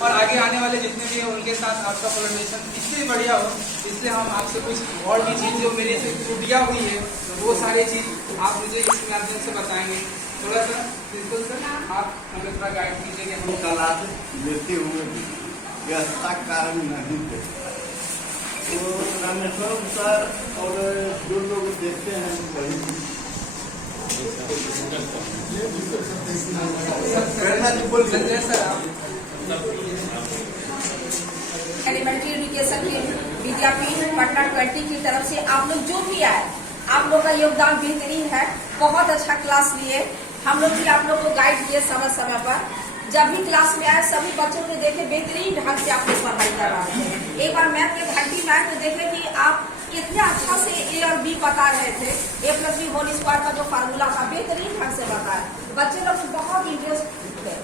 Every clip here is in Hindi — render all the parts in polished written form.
और आगे आने वाले जितने भी हैं उनके साथ आपका कोलैबोरेशन इससे बढ़िया हो, इसलिए हम आपसे कुछ और भी चीज़ जो मेरे से त्रुटियाँ हुई है वो सारी चीज़ आप मुझे इस माध्यम से बताएंगे। थोड़ा सा प्रिंसिपल सर आप हमें थोड़ा गाइड कीजिए कि हम क्लास लेते हुए व्यवस्था कारण नहीं थे, तो रामेश्वरम सर और जो लोग देखते हैं वही संजय सर आप एलिमेंट्री एजुकेशन के विद्यापीठ पटना 20 की तरफ से आप लोग जो भी आए, आप लोग का योगदान बेहतरीन है। बहुत अच्छा क्लास लिए, हम लोग भी आप लोग को गाइड किए समय समय पर। जब भी क्लास में आए सभी बच्चों को देखे बेहतरीन ढंग से आप लोग पढ़ाई कर रहे थे। एक बार मैथ में घंटी में आए तो देखे कि आप कितना अच्छा से ए और बी बता रहे थे। A+B होल स्क्वायर का जो फार्मूला था बेहतरीन ढंग से बताया, बच्चे लोग को बहुत इंटरेस्ट थे।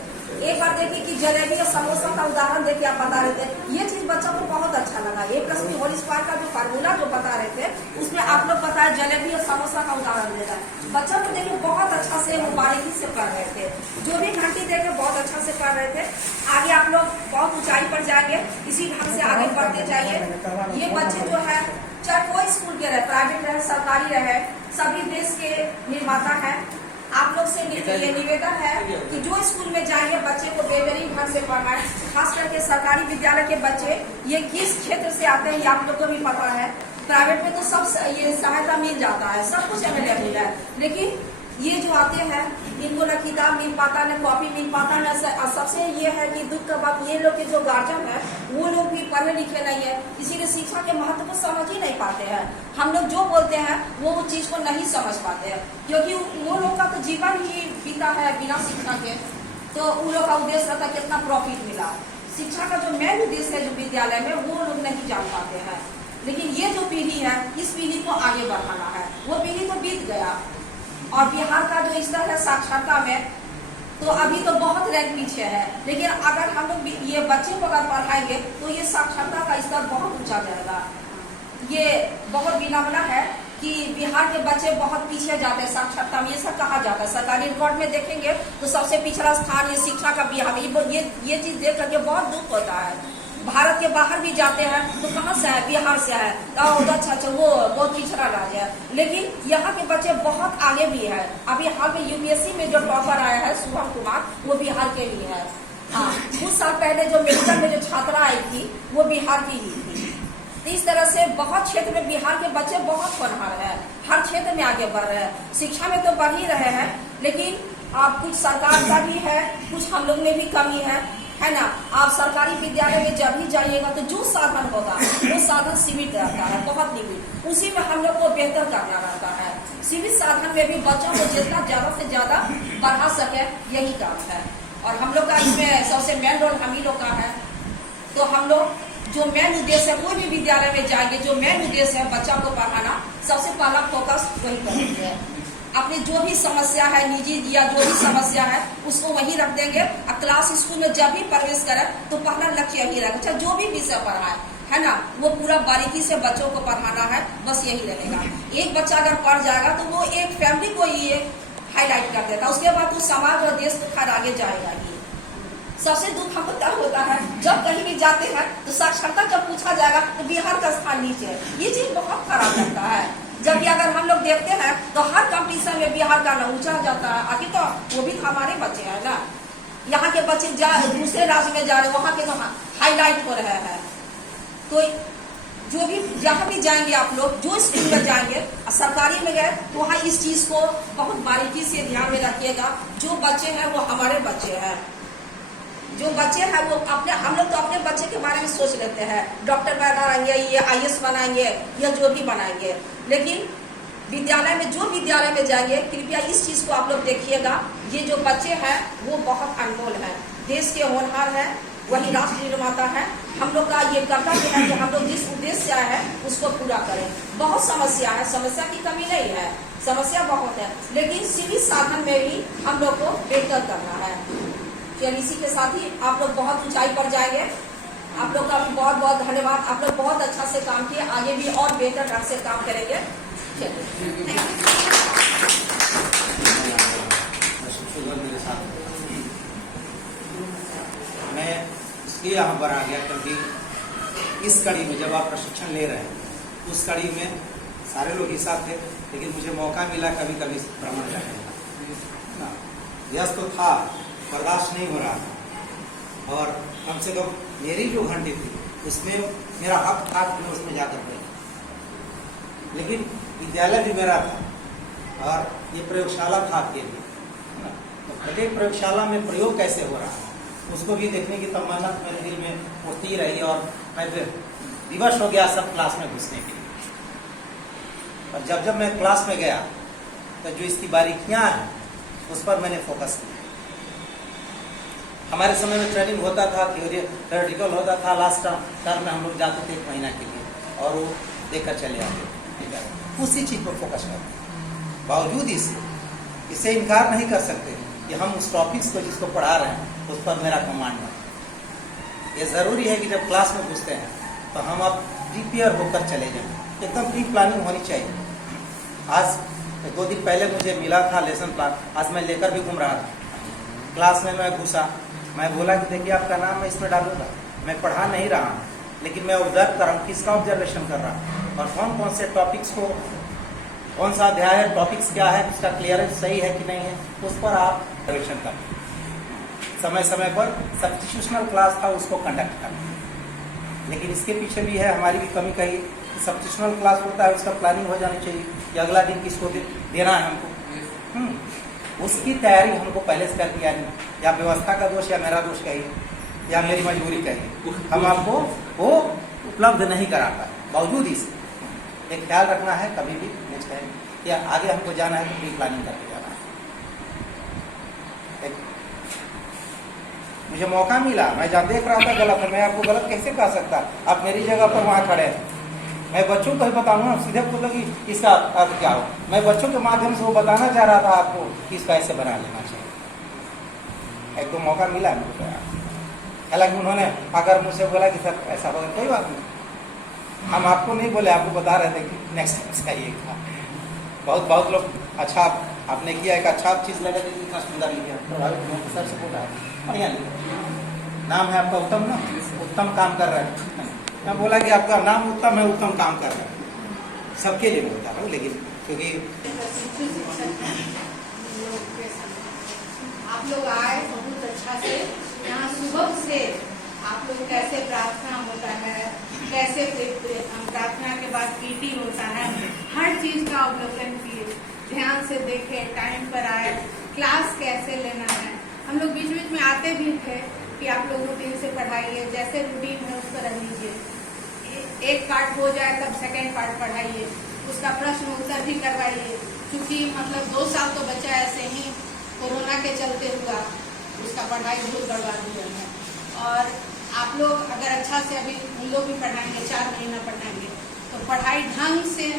एक बार देखिए कि जलेबी और समोसा का उदाहरण देके आप बता रहे थे, ये चीज बच्चों को बहुत अच्छा लगा। A+B होल स्क्वायर का जो फार्मूला जो बता रहे थे उसमें आप लोग बताया जलेबी और समोसा का उदाहरण देता है। बच्चों को देखिए बहुत अच्छा से वो बारीकी से पढ़ रहे थे, जो भी घंटी देखे बहुत अच्छा से पढ़ रहे थे। आगे आप लोग बहुत ऊंचाई पर जाएंगे, इसी ढंग से आगे बढ़ते जाइए। ये बच्चे जो है चाहे कोई स्कूल के रहे, प्राइवेट रहे, सरकारी रहे, सभी देश के निर्माता हैं। आप लोग से ये निवेदन है कि जो स्कूल में जाइए बच्चे को बेहतरीन ढंग से पढ़ाएं। खास करके सरकारी विद्यालय के बच्चे ये किस क्षेत्र से आते हैं ये आप लोग को भी पता है। प्राइवेट में तो सब ये सहायता मिल जाता है, सब कुछ अवेलेबल है, लेकिन ये जो आते हैं इनको न किताब मिल पाता न कॉपी मिल पाता न। सबसे ये है कि दुख का बात ये लोग के जो गार्जियन है वो लोग भी पढ़े लिखे नहीं है, इसीलिए शिक्षा के महत्व को समझ ही नहीं पाते हैं। हम लोग जो बोलते हैं वो उस चीज को नहीं समझ पाते हैं, क्योंकि वो लोग का तो जीवन ही बीता है बिना शिक्षा के। तो उन लोग का उद्देश्य रहता है कितना प्रॉफिट मिला। शिक्षा का जो मेन उद्देश्य है जो विद्यालय में वो लोग नहीं जान पाते हैं। लेकिन ये जो पीढ़ी है इस पीढ़ी को आगे बढ़ाना है। वो पीढ़ी तो बीत गया और बिहार का जो स्तर है साक्षरता में तो अभी तो बहुत रैंक पीछे है, लेकिन अगर हम लोग ये बच्चे को अगर पढ़ाएंगे तो ये साक्षरता का स्तर बहुत ऊंचा जाएगा। ये बहुत विडंबना है कि बिहार के बच्चे बहुत पीछे जाते हैं साक्षरता में, ये सब कहा जाता है। सरकारी रिकॉर्ड में देखेंगे तो सबसे पिछड़ा स्थान ये शिक्षा का बिहार। ये चीज देख करके बहुत दुख होता है। भारत के बाहर भी जाते हैं तो कहाँ से है, बिहार से है, अच्छा वो बहुत पिछड़ा राज्य है, लेकिन यहाँ के बच्चे बहुत आगे भी है। अभी हाल में यूपीएससी में जो टॉपर आया है शुभम कुमार वो बिहार के ही है। हाँ, कुछ साल पहले जो मेडिकल में जो छात्रा आई थी वो बिहार की ही थी। इस तरह से बहुत क्षेत्र में बिहार के बच्चे बहुत होनहार है, हर क्षेत्र में आगे बढ़ रहे हैं। शिक्षा में तो बढ़ ही रहे हैं, लेकिन आप कुछ सरकार का भी है, कुछ हम लोग में भी कमी है ना। आप सरकारी विद्यालय में जब भी जाइएगा तो जो साधन होगा वो साधन सीमित रहता है, बहुत लिमिट। उसी में हम लोग को बेहतर करना रहता है। सीमित साधन में भी बच्चों को जितना ज्यादा से ज्यादा बढ़ा सके यही काम है। और हम लोग का इसमें सबसे मेन रोल हम ही लोग का है। तो हम लोग जो मेन उद्देश्य है, कोई भी विद्यालय में जाएंगे जो मेन उद्देश्य है बच्चा को पढ़ाना, सबसे पहला फोकस वही करेंगे। अपनी जो भी समस्या है निजी या जो भी समस्या है उसको वही रख देंगे। और क्लास स्कूल में जब भी प्रवेश करें तो पहला लक्ष्य यही रहेगा, चाहे जो भी विषय पढ़ाए है ना, वो पूरा बारीकी से बच्चों को पढ़ाना है, बस यही रहेगा। एक बच्चा अगर पढ़ जाएगा तो वो एक फैमिली को ही हाईलाइट कर देता, उसके बाद वो समाज और देश को खैर आगे जाएगा ही। सबसे दुख हमको तब होता है जब कहीं भी जाते हैं तो साक्षरता जब पूछा जाएगा तो बिहार का स्थान नीचे है। ये चीज बहुत खराब लगता है। जबकि अगर हम लोग देखते हैं तो हर कंपटीशन में बिहार का नाम ऊंचा जाता है। आखिर तो वो भी हमारे बच्चे हैं ना, यहाँ के बच्चे दूसरे राज्य में जा रहे, वहाँ के तो हाईलाइट हो रहे हैं। तो जो भी जहाँ भी जाएंगे आप लोग, जो स्कूल में जाएंगे सरकारी में गए तो वहाँ इस चीज को बहुत बारीकी से ध्यान में रखिएगा। जो बच्चे हैं वो हमारे बच्चे हैं, जो बच्चे हैं वो अपने, हम लोग तो अपने बच्चे के बारे में सोच लेते हैं डॉक्टर बनाएंगे, ये IAS बनाएंगे या जो भी बनाएंगे, लेकिन विद्यालय में जो विद्यालय में जाएंगे कृपया इस चीज को आप लोग देखिएगा। ये जो बच्चे हैं वो बहुत अनमोल हैं, देश के होनहार हैं, वही राष्ट्र निर्माता है। हम लोग का ये कर्तव्य है कि हम लोग जिस उद्देश्य से आए हैं उसको पूरा करें। बहुत समस्या है, समस्या की कमी नहीं है, समस्या बहुत है, लेकिन सीमित साधन में भी हम लोग को बेहतर करना है। चलिए इसी के साथ ही आप लोग बहुत ऊंचाई पर जाएंगे। आप लोग का भी बहुत बहुत धन्यवाद। आप लोग बहुत अच्छा से काम किए, आगे भी और बेहतर ढंग से काम करेंगे। मैं इसके इसलिए यहाँ पर आ गया क्योंकि इस कड़ी में जब आप प्रशिक्षण ले रहे हैं उस कड़ी में सारे लोग ही साथ थे, लेकिन मुझे मौका मिला कभी कभी भ्रमण करने का। व्यस्त तो था, बर्दाश्त नहीं हो रहा था, और कम से कम मेरी जो घंटे थी उसमें मेरा हक था कि मैं उसमें जाकर पढ़ी। लेकिन विद्यालय भी मेरा था और ये प्रयोगशाला था आपके लिए, तो प्रत्येक प्रयोगशाला में प्रयोग कैसे हो रहा है उसको भी देखने की तमन्ना मेरे दिल में उठती रही, और मैं विवश हो गया सब क्लास में घुसने के लिए। और जब जब मैं क्लास में गया तो जो इसकी बारीकियां हैं उस पर मैंने फोकस किया। हमारे समय में ट्रेनिंग होता था, थ्योरेटिकल होता था, लास्ट टर्म में हम लोग जाते थे 1 महीना के लिए और वो देखकर चले आते, उसी चीज पर फोकस करते। बावजूद इससे इनकार नहीं कर सकते कि हम उस टॉपिक्स को जिसको पढ़ा रहे हैं उस पर मेरा कमांड है। ये जरूरी है कि जब क्लास में घुसते हैं तो हम अब प्रिपेयर होकर चले जाएं, एकदम प्री प्लानिंग होनी चाहिए। आज 2 दिन पहले मुझे मिला था लेसन प्लान, आज मैं लेकर भी घूम रहा था। क्लास में मैं घुसा, मैं बोला कि देखिए आपका नाम मैं इसमें डालूंगा, मैं पढ़ा नहीं रहा हूँ लेकिन मैं ऑब्जर्व कर रहा हूँ, किसका ऑब्जर्वेशन कर रहा हूँ और कौन कौन से टॉपिक्स को, कौन सा अध्याय है, टॉपिक्स क्या है, उसका क्लियरेंस सही है कि नहीं है, उस पर आप ऑब्जर्वेशन करें। समय समय पर सब्स्टिट्यूशनल क्लास था उसको कंडक्ट करना, लेकिन इसके पीछे भी है हमारी भी कमी कही। सब्स्टिट्यूशनल क्लास होता है उसका प्लानिंग हो जानी चाहिए कि अगला दिन किसको देना है हमको, उसकी तैयारी हमको पहले से करके आनी। या व्यवस्था का दोष या मेरा दोष कहिए या मेरी मजबूरी कहिए, हम आपको वो उपलब्ध नहीं कराता। बावजूद इसके एक ख्याल रखना है, कभी भी नेक्स्ट टाइम या आगे हमको जाना है तो प्री प्लानिंग करके जाना है। मुझे मौका मिला, मैं जहाँ देख रहा था गलत है, मैं आपको गलत कैसे कह सकता, आप मेरी जगह पर वहाँ खड़े हैं। मैं बच्चों को ही बताऊंगा, सीधे बोलो कि इसका अर्थ क्या हो। मैं बच्चों के माध्यम से वो बताना चाह रहा था आपको कि इसका ऐसे बना लेना चाहिए। एक दो मौका मिला मुझे, हालांकि उन्होंने अगर मुझसे बोला कि सर ऐसा होगा, कोई बात नहीं, हम आपको नहीं बोले, आपको बता रहे थे कि नेक्स्ट टाइम से आइएगा। बहुत लोग अच्छा आपने किया, एक अच्छा चीज लगा, इतना सुंदर लिखा, प्रभावित सर से बोला बढ़िया लिखा, नाम है आपका उत्तम ना, उत्तम काम कर रहे हैं। मैं बोला कि आपका नाम उत्तम है, उत्तम काम कर रहे हैं, सबके लिए बोलता हूँ, लेकिन क्योंकि आप लोग आए बहुत अच्छा से, यहाँ सुबह से आप लोग कैसे प्रार्थना होता है, कैसे प्रार्थना के बाद पीटी होता है, हर चीज का अवलोकन किए, ध्यान से देखे, टाइम पर आए, क्लास कैसे लेना है। हम लोग बीच बीच में आते भी थे कि आप लोग रूटीन से पढ़ाइए, जैसे रूटीन है उस पर रह लीजिए, एक पार्ट हो जाए तब सेकेंड पार्ट पढ़ाइए, उसका प्रश्न उत्तर भी करवाइए। क्योंकि मतलब 2 साल तो बच्चा ऐसे ही कोरोना के चलते हुआ, उसका पढ़ाई बहुत बर्बाद हुआ है। और आप लोग अगर अच्छा से अभी उन लोग भी पढ़ाएंगे, 4 महीना पढ़ाएंगे, तो पढ़ाई ढंग से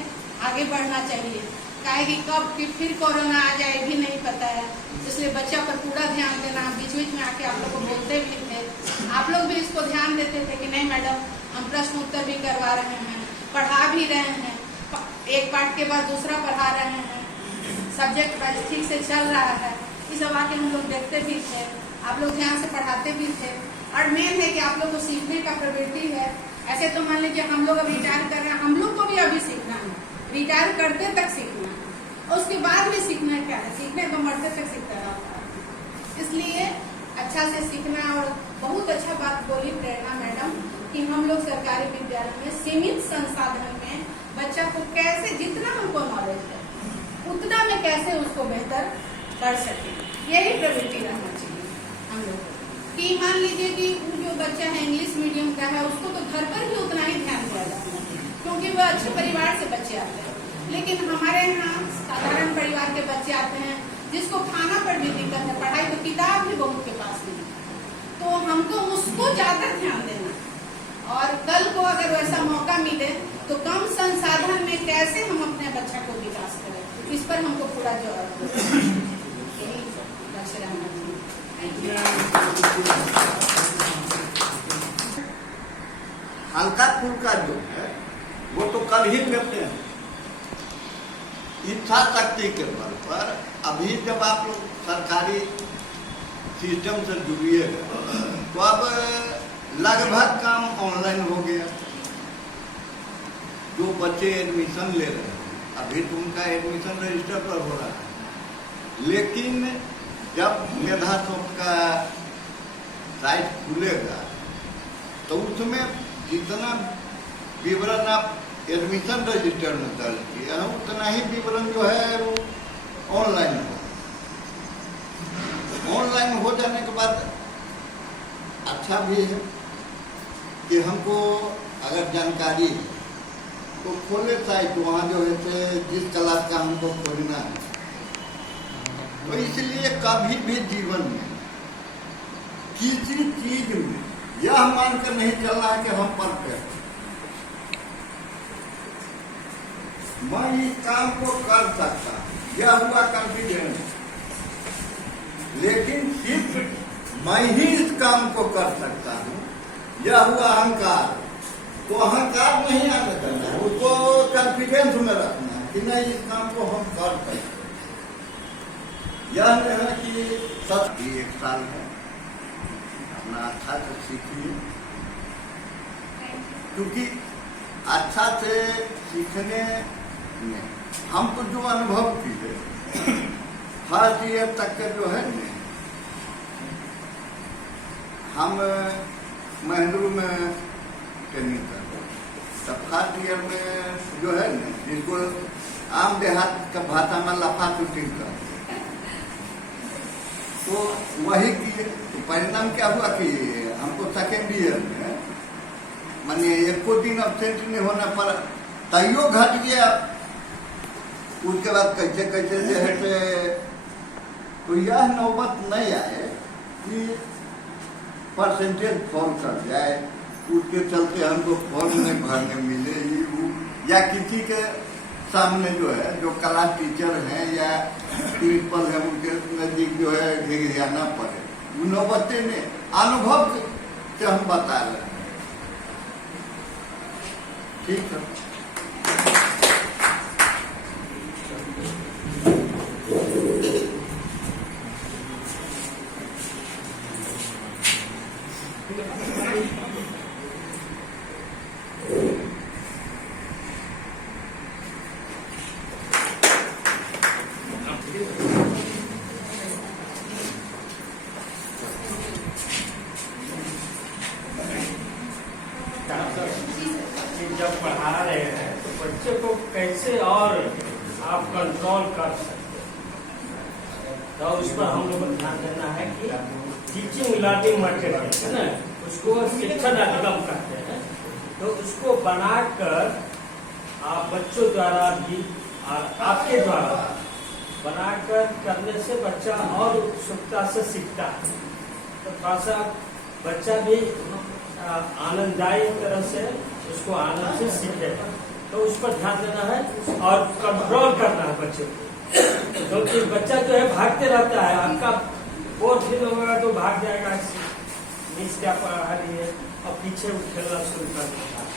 आगे बढ़ना चाहिए। काहे कि कब कि फिर कोरोना आ जाए भी नहीं पता है, इसलिए बच्चा पर पूरा ध्यान देना। बीच बीच में आके आप लोग को बोलते भी थे, आप लोग भी इसको ध्यान देते थे कि नहीं मैडम हम प्रश्न उत्तर भी करवा रहे हैं, पढ़ा भी रहे हैं, एक पार्ट के बाद दूसरा पढ़ा रहे हैं, सब्जेक्ट वाइज ठीक से चल रहा है। ये सब आके हम लोग देखते भी थे, आप लोग ध्यान से पढ़ाते भी थे। और मेन है कि आप लोग को सीखने का प्रवृत्ति है। ऐसे तो मान लीजिए हम लोग अभी रिटायर कर रहे हैं, हम लोग को भी अभी सीखना है, रिटायर करते तक सीखना है, और उसके बाद भी सीखना क्या है, सीखने तो मरते तक सीखता रहता है। इसलिए अच्छा से सीखना। और बहुत अच्छा बात बोली प्रेरणा मैडम कि हम लोग सरकारी विद्यालय में सीमित संसाधन में बच्चा को कैसे, जितना हमको नॉलेज है उतना में कैसे उसको बेहतर कर सके, यही प्रवृत्ति रहना चाहिए हम लोग को। कि मान लीजिए कि जो बच्चा है इंग्लिश मीडियम का है, उसको तो घर पर भी उतना ही ध्यान दिया जाता है क्योंकि वो अच्छे परिवार से बच्चे आते हैं। लेकिन हमारे यहाँ साधारण परिवार के बच्चे आते हैं जिसको खाना पर भी दिक्कत है, पढ़ाई तो किताब भी बहुत के पास नहीं, तो हमको उसको ज्यादा ध्यान देना। और कल को अगर वैसा मौका मिले तो कम संसाधन में कैसे हम अपने बच्चा को विकास करें, इस पर हमको पूरा जोर यही लक्ष्य रहना चाहिए। हल्का फुल्का जो है वो तो कल ही करते हैं, इच्छा शक्ति के बल पर। अभी जब आप लोग सरकारी सिस्टम से जुड़िएगा तो अब लगभग काम ऑनलाइन हो गया। जो बच्चे एडमिशन ले रहे हैं अभी तो उनका एडमिशन रजिस्टर पर हो रहा है, लेकिन जब मेधासोप का साइट खुलेगा तो उसमें जितना विवरण आप एडमिशन रजिस्टर में दर्ज किया है उतना ही विवरण जो है वो ऑनलाइन हो। ऑनलाइन हो जाने के बाद अच्छा भी है कि हमको अगर जानकारी है तो खोले साइट, वहाँ जो है जिस क्लास का हमको खोलना है। तो इसलिए कभी भी जीवन में किसी चीज में यह मान कर नहीं चलना है कि हम परफेक्ट, मैं इस काम को कर सकता, यह हुआ कॉन्फिडेंस। लेकिन सिर्फ मैं ही इस काम को कर सकता हूँ, यह हुआ अहंकार। तो अहंकार नहीं आने देना है, उसको कॉन्फिडेंस में रखना है कि नहीं इस काम को हम कर सकते। यह नहीं है कि सच 1 साल है, अपना अच्छा से सीखिए, क्योंकि अच्छा से सीखने में हम तो जो अनुभव किए फर्स्ट ईयर तक के जो है न, हम महंदरू में ट्रेनिंग करते, तब फर्स्ट ईयर में जो है न, जिसको आम देहात का भाषा में लफा शूटिंग करते, तो वही किए। तो परिणाम क्या हुआ कि हमको सेकेंड ईयर में माने 1 दिन अब्सेंट नहीं होना पर तैयो घट गया। उसके बाद कैसे कैसे जो है तो यह नौबत नहीं आए कि परसेंटेज फॉल कर जाए, उसके चलते हमको फॉर्म नहीं भरने मिले, या किसी के सामने जो है जो क्लास टीचर हैं या प्रिंसिपल है उनके नजदीक जो है घिघियाना पड़े। नौबतें ने अनुभव से हम बता रहे हैं। ठीक है। जब पढ़ा रहे हैं तो बच्चे को कैसे और आप कंट्रोल कर सकते हैं, तो उस पर हम लोग को ध्यान देना है कि टीचिंग लर्निंग मटेरियल है ना, उसको शिक्षण अधिगम कहते हैं। तो उसको बनाकर आप बच्चों द्वारा भी और आपके द्वारा बनाकर करने से बच्चा और उत्सुकता से सीखता है। तो थोड़ा सा बच्चा भी आनंददायी तरह से उसको आनंद से सीखेगा, तो उस पर ध्यान देना है और कंट्रोल करना है बच्चे को। क्योंकि बच्चा जो है भागते रहता है, आपका बोर्ड फिल होगा तो भाग जाएगा, मिस क्या पढ़ा रही है, और पीछे वो खेलना शुरू कर देता है,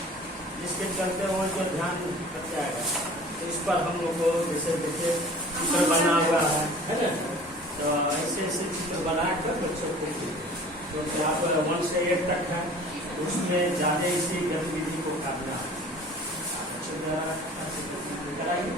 जिसके चलते वो जो ध्यान हट जाएगा। तो इस पर हम लोग को जैसे देखिए चित्र बना हुआ है ना, तो ऐसे ऐसे चित्र बनाकर बच्चों को, तो यहाँ पर 1 से 8 तक है, उसमें ज्यादा इसी गतिविधि को करना है। अच्छा कराइए।